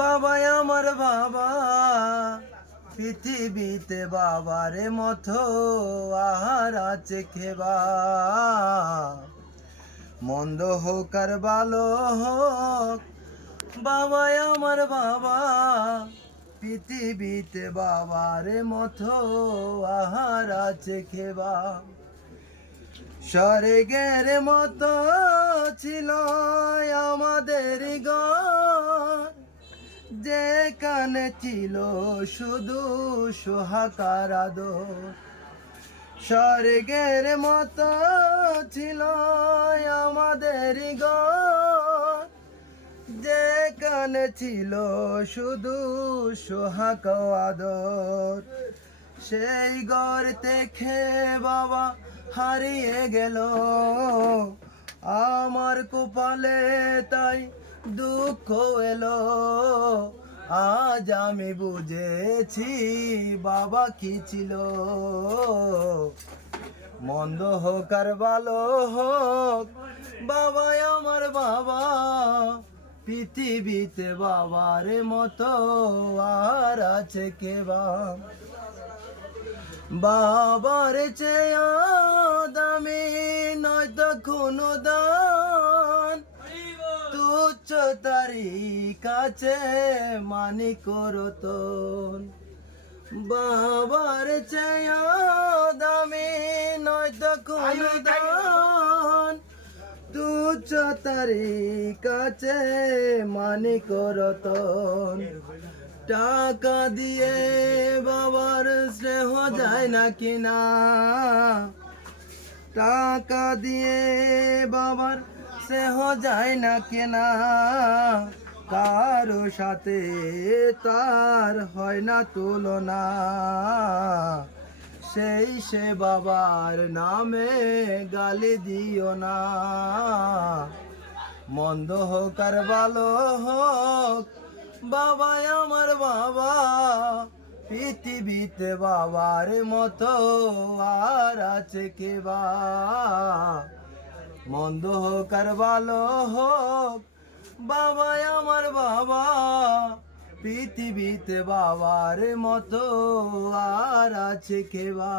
বাবা আমার বাবা, পৃথিবীতে বাবারে মতো আহার আছে খেবা। মন্দ হোক আর ভালো হোক, বাবা আমার বাবা, পৃথিবীতে বাবারে মতো আহার আছে খেবা। স্বর্গের মতো ছিল আমাদের ঘর, যেখানে ছিল শুধু সোহাকার আদর। স্বর্গের মতো ছিল আমাদের ঘর, যেখানে ছিল শুধু সোহাগ আদর। সেই ঘর থেকে বাবা হারিয়ে গেল আমার কপালে, তাই দুঃখ এলো। আজ আমি বুঝেছি বাবা কি ছিল। মন্দ হোক আর ভালো হোক, বাবা আমার বাবা, পৃথিবীতে বাবার মতো আর আছে কেবা। বাবার চেয়ে দামি নয় তো কোনো দান, তুচ্ছ তারি কাছে মানি করতন। বাবার চেয়ে দামি নয় তো কোনো দান, তুচ্ছ তারি কাছে মানি করতন। টাকা দিয়ে বাবার স্নেহ যায় না কিনা, টাকা দিয়ে বাবার স্নেহ যায় না কেনা। কারো সাথে তার হয় না তুলনা, সেই সে বাবার নামে গালি দিও না। মন্দ হোক আর ভালো হোক, বাবা আমার বাবা, পৃথিবীতে বাবার মতো আর আছে কেবা। মন্দ হোক আর ভালো হোক, বাবা আমার বাবা, পৃথিবীতে বাবার মতো আর আছে কেবা।